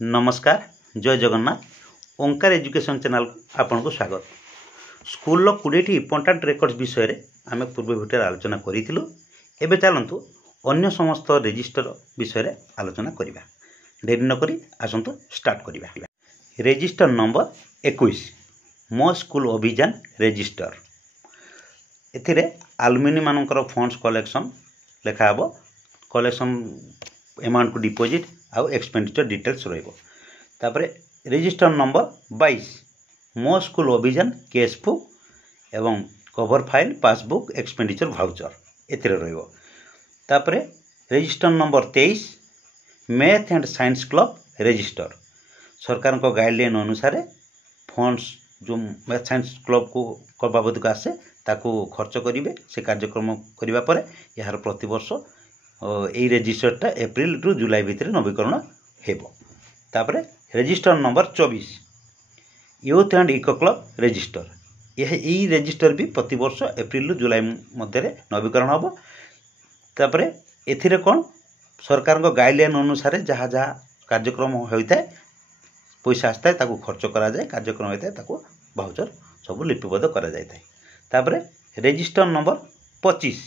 नमस्कार जय जगन्नाथ ओंकार education channel आपन को स्वागत। स्कूल 20 इंपोर्टेंट रेकर्ड्स विषय रे आमे पूर्व भिडियो आलोचना करिथिलु। एबे चलंतु अन्य समस्त रजिस्टर विषय रे आलोचना करिबा। देरी न करी आसंतु स्टार्ट करिबा। रजिस्टर नंबर 21 मो स्कूल अभियान रजिस्टर। एथिरे आलुमिनी मानकर फंड्स कलेक्शन लेखा हबो। कलेक्शन अमाउंट को डिपॉजिट आउ एक्सपेंडिचर डिटेल्स रहइबो। तापरे register number 22 Mo school Abhiyan cash book एवं cover file passbook expenditure voucher एथिरे रहइबो। तापरे register number 23 math and science club register. सरकार को गाइडलाइन अनुसार फंड्स जो मैथ साइंस क्लब को बाबद को आसे ताकू खर्च करिवे। से कार्यक्रम करिवा परे यार प्रति वर्ष ए रजिस्टरटा एप्रिल रु जुलाई भितर नवीकरण हेबो। तापरे register number 24 youth and eco club register. यह ई रजिस्टर भी प्रति वर्ष एप्रिल रु जुलाई मध्य नवीकरण हेबो। तापरे एथिरे कोन सरकार को गाइडलाइन अनुसार जहाँ जहाँ कार्यक्रम होता है पैसा आसता है ताकू खर्च करा जाए। कार्यक्रम होता है ताकू वाउचर सब लिपिबद्ध करा जाए। तापरे register number 25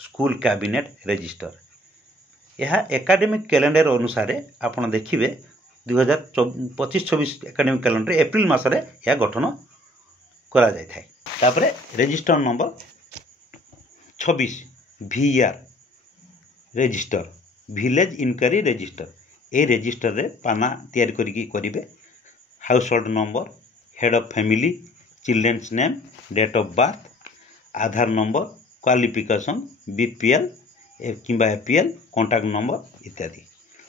school cabinet register. यह एकेडमिक कैलेंडर अनुसार आपन देखिए 2025-26 एकेडमिक कैलेंडर एप्रिल मासरे यह गठन करा जाय थाए। तापरे register number 26 VR register village enquiry register. ए रजिस्टर रे पाना तैयारी करिके करिवे। हाउस होल्ड number head of family children's name date of birth Aadhaar number qualification BPL किंबा एपीएल कॉन्टैक्ट नंबर इत्यादि।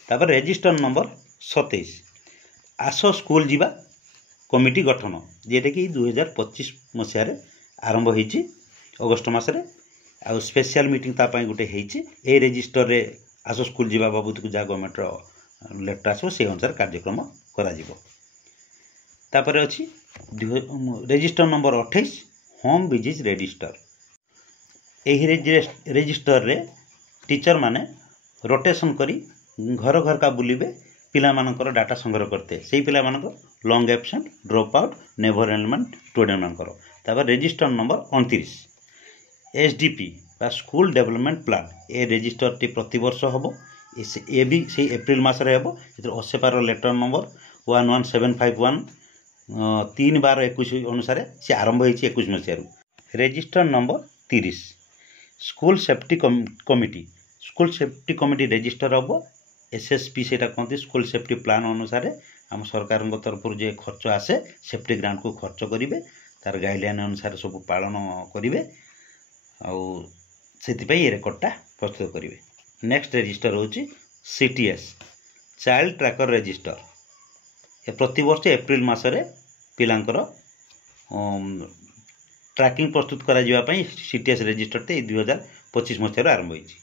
तापर रजिस्टर नंबर 27 आसो स्कूल जीवा कमिटी गठन जेटा कि 2025 मसीह आरंभ होईची अगस्त मासरे आ स्पेशल मीटिंग ता पई गुटे होईची। ए रजिस्टर रे आसो स्कूल जीवा बाबत को जा गवर्नमेंट रो लेटर आसो से अनुसार कार्यक्रम करा जिवो। तापर अछि register number 28 home visit register. एही रजिस्टर रे टीचर माने रोटेशन करी घर घर का बुलिबे पिला मानकर डाटा संग्रह करते से पिला मानकर long absent drop out never एनमेंट student मानकर। तापर रजिस्टर नंबर 29 एसडीपी बा स्कूल डेवलपमेंट प्लान। ए रजिस्टर टी प्रति वर्ष हबो। ए भी से एप्रिल मास रे हबो। इधर ओसेपार लेटर नंबर 11751 3/12/21 अनुसार से आरंभ होईची 21 मसियारू। Register number 30 school safety committee. School safety committee register हम एसएसपी से कहते स्कूल सेफ्टी प्लान अनुसार आम सरकार तरफ जो खर्च आसे सेफ्टी ग्रांट को खर्च करेंगे तार गाइडलाइन अनुसार सब पालन करेंगे से रेकर्डटा प्रस्तुत करेंगे। नेक्स्ट रजिस्टर होची सीटीएस चाइल्ड ट्रैकर रजिस्टर। ए प्रति वर्ष एप्रिल मासरे पिलांकर ट्रैकिंग प्रस्तुत करा जिवा पई सीटीएस रजिस्टर ते 2025 मसिया आरंभ होईची।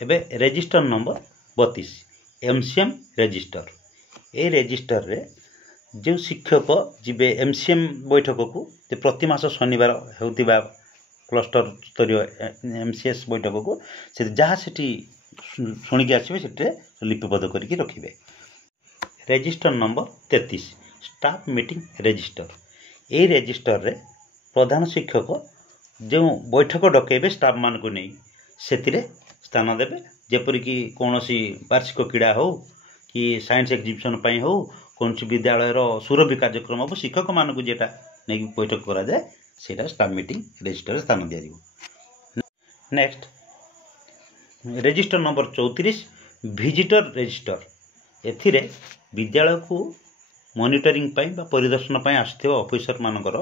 एबे रजिस्टर नंबर 32 एमसीएम रजिस्टर। ए रजिस्टर रे जो शिक्षक जीवे एमसीएम बैठक को प्रति मास शनिवार होतिबा क्लस्टर स्तरीय एमसीएस बैठक को से जहाँ सेठी शुणिक आसबे से लिपिबद्ध करके रखिबे। Register number 33 staff meeting register. ए रजिस्टर रे प्रधान शिक्षक जो बैठक डकैबे स्टाफ मान को नहीं से स्थान देवे। जेपरिक कौन सी वार्षिक क्रीड़ा हो कि साइंस एक्जिबिशन पाई हो कौन सी विद्यालय सुरभि कार्यक्रम हो शिक्षक मान को जेटा नहीं बैठक करा जाए सेटा स्टाफ मीटिंग रजिस्टर स्थान दिया जाए। Next register number 34 visitor register. एथिरे विद्यालय को मॉनिटरिंग पाई बा परिदर्शन पाई आसथिबा ऑफिसर मानकर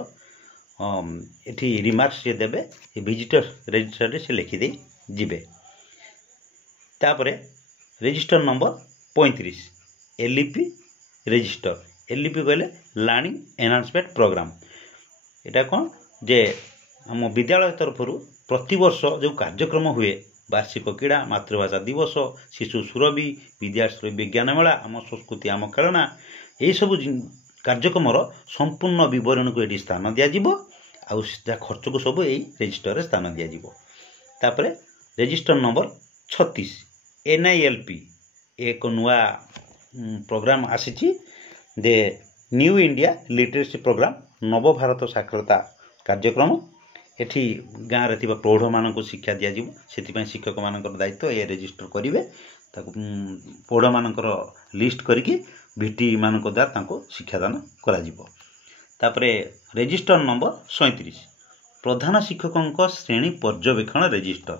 एठी रिमार्क्स जे देबे ए विजिटर रजिस्टर रे से लिखि दे जिबे। तापरे register number 35 LEP register. LEP कहले लर्निंग एनहांसमेंट प्रोग्राम। एटा कोन जे हम विद्यालय तरफ प्रति वर्ष जो कार्यक्रम हुए वार्षिक क्रीड़ा मातृभाषा दिवस शिशु सुरभि विद्याश्री विज्ञान मेला आम संस्कृति आम खेलना यही सब कार्यक्रम संपूर्ण विवरण को ये स्थान दिज्व आ खर्च को सब यही रजिस्टर स्थान दिज्व। तापरे रजिस्टर नंबर 36 NILP एक नुआ प्रोग्राम आसी दे न्यू इंडिया लिटरेसी प्रोग्राम नव भारत साक्षरता कार्यक्रम एठी गाँव रे प्रौढ़ मान शिक्षा दिज्व से शिक्षक मान दायित्व ये रजिस्टर करेंगे प्रौढ़ मान लिस्ट करके भिटी मान द्वारा शिक्षादान कर रजिस्टर नंबर 37 प्रधान शिक्षकों श्रेणी पर्यवेक्षण रजिस्टर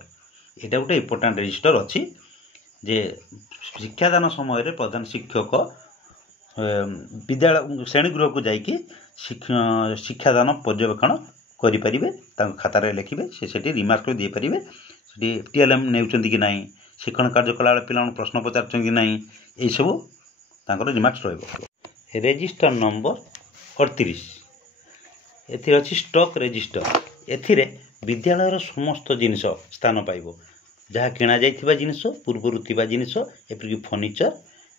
यहाँ गोटे इम्पोर्टाट रजिस्टर अच्छी जे शिक्षादान समय प्रधान शिक्षक विद्यालय श्रेणीगृह को जाइए शिक्षादान पर्यवेक्षण करें खातार लिखे से रिमार्क दे पारे टीएलएम नेउचंती कि नहीं शिक्षण कार्य कला पिला प्रश्न पचार कि नहीं यही सब रिमार्क्स रही रजिस्टर नंबर 38 एथि अच्छी स्टॉक रजिस्टर एथिरे विद्यालय समस्त जिनिस स्थान पाइब जहाँ किणा जाइथिबा जिनिस पूर्वरु थिबा जिनिस एपरिक फर्निचर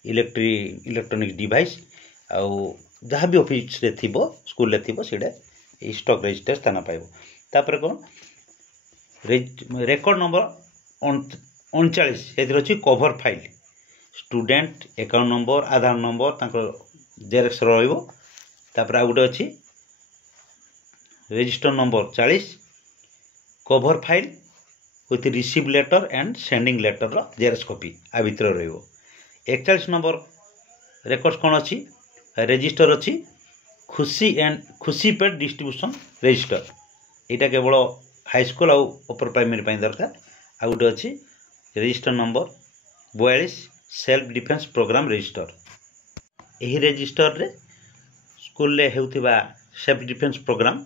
इलेक्ट्रोनिक्स डिवाइस आउ जहाँ भी ऑफिस रे थिबो स्कूल रे थिबो सेडा स्टॉक रजिस्टर स्थान पाइब तापर कोन रेकॉर्ड नंबर 39 एथिरे अछि cover file student account number Aadhaar number तांकर जेरक्स रहइबो तापर आ गुटे अछि register number 40 cover file with receive letter and sending letter रो जेरक्स कॉपी आ भितर रहइबो 41 नंबर रेकॉर्ड कोन अछि रजिस्टर अछि खुशी पेड डिस्ट्रीब्यूशन रजिस्टर यहाँ केवल हाई स्कूल आउ अपर प्राइमरी दरकार आ गोटे अच्छी register number 42 self defence programme register यही रजिस्टर रे स्कूल रे हेउथिबा सेल्फ डिफेन्स प्रोग्राम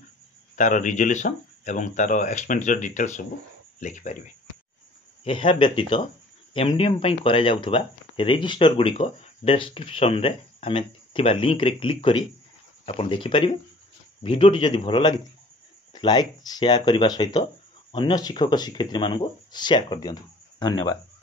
तार रिजोल्यूशन एवं तार एक्सपेंडिचर डिटेल्स सब लिखिपारे यह व्यतीत एमडीएम करा जाउथिबा रजिस्टर गुड़िक डिस्क्रिप्शन रे आमे थिबा लिंक रे क्लिक करी आपण देखि परिबे वीडियोटी जदि भल लगी लाइक शेयर करने सहित अन्य शिक्षक शिक्षयित्री मानक शेयर कर दियंतु धन्यवाद।